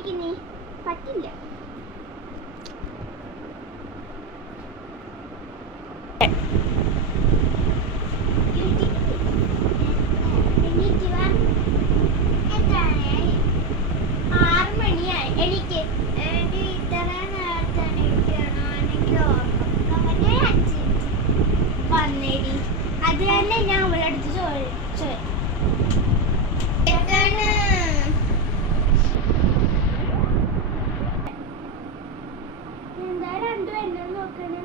കഴിക്കുന്നേ പറ്റില്ല. വന്നേടി അത് തന്നെ ഞാൻ അവളടുത്ത് ചോദിച്ചു. എന്താ രണ്ടും എന്നെ നോക്കണേ?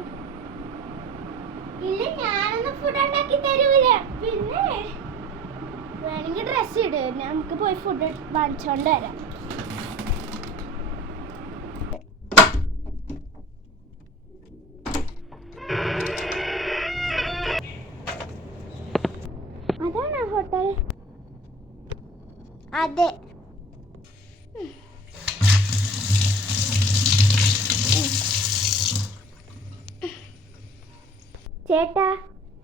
ഇല്ല ഞാനൊന്നും ഫുഡ് ഉണ്ടാക്കി തരൂല. പിന്നെ വേണമെങ്കിൽ ഡ്രസ് ഇട്, നമുക്ക് പോയി ഫുഡ് വാങ്ങിച്ചോണ്ട് വരാം. അതാണോ ഹോട്ടൽ? അതെ. ചേട്ടാ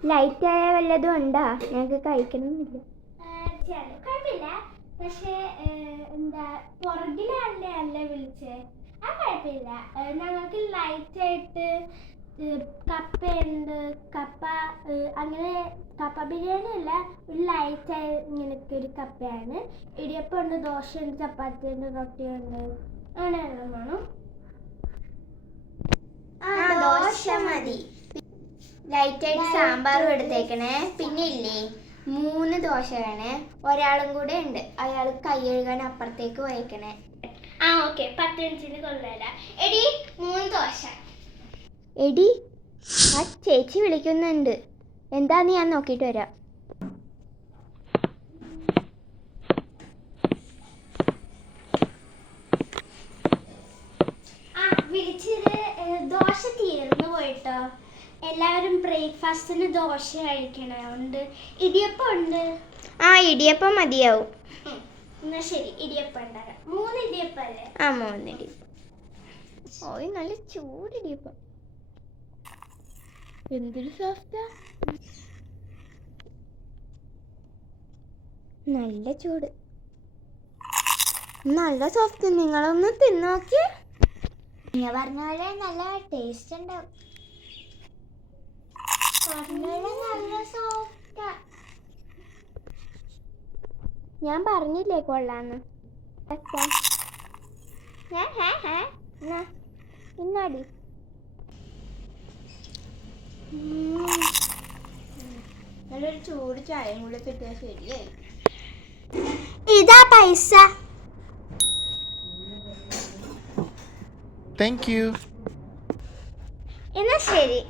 ലൈറ്റായ വല്ലതും ഉണ്ടാ? ഞങ്ങൾക്ക് കഴിക്കണമെന്നില്ല. കുഴപ്പമില്ല, പക്ഷേ എന്താ പുറകിലല്ലേ അല്ല വിളിച്ചേ? ആ കുഴപ്പമില്ല. ഞങ്ങൾക്ക് ലൈറ്റായിട്ട് കപ്പയുണ്ട്, കപ്പ അങ്ങനെ കപ്പ ബിരിയാണി അല്ല, ഒരു ലൈറ്റായി ഇങ്ങനത്തെ ഒരു കപ്പയാണ്. ഇടിയപ്പം ഉണ്ട്, ദോശയുണ്ട്, ചപ്പാത്തി ഉണ്ട്, റൊട്ടിയുണ്ട്. അങ്ങനെ എല്ലാം വേണം. ദോശ മതി. ലൈറ്റായിട്ട് സാമ്പാറും എടുത്തേക്കണേ. പിന്നെ ഇല്ലേ 3 ദോശ വേണേ. ഒരാളും കൂടെ ഉണ്ട്, അയാൾ കൈ കഴുകാൻ അപ്പുറത്തേക്ക് പോയേക്കണേ. ഓക്കെ, 10 മിനിറ്റിന് കൊണ്ടുവരാ. എടി 3 ദോശ. എടി ആ ചേച്ചി വിളിക്കുന്നുണ്ട്, എന്താന്ന് ഞാൻ നോക്കിയിട്ട് വരാം. വിളിച്ചത് ദോശ തീർന്നു പോയിട്ടോ. എല്ലാവരും ബ്രേക്ക്ഫാസ്റ്റിന് ദോശ കഴിക്കണുണ്ട്. ഇടിയപ്പം ഉണ്ട്. ഇടിയപ്പം മതിയാവും. എന്നാ ശരി, ഇടിയപ്പം ഉണ്ടാകാം. 3 ഇടിയപ്പം അല്ലേ? 3 ഇടിയപ്പം. ഓയ് നല്ല ചൂട് ഇടിയപ്പം. എന്തൊരു സോഫ്റ്റാ, നല്ല ചൂട്, നല്ല സോഫ്റ്റ്. നിങ്ങളൊന്ന് തിന്നോക്കിയേ. ഞാൻ പറഞ്ഞ പോലെ നല്ല ടേസ്റ്റ് ഉണ്ടാവും. നല്ല സോഫ്റ്റാ. ഞാൻ പറഞ്ഞില്ലേ കൊള്ളാന്ന്. ഇന്നാടി നല്ലൊരു ചൂട് ചായയും കൂടെ കിട്ടിയാൽ ശരിയായി. ഇതാ പൈസ. Thank you. എന്നാ ശരി.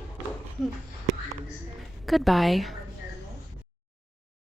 Goodbye.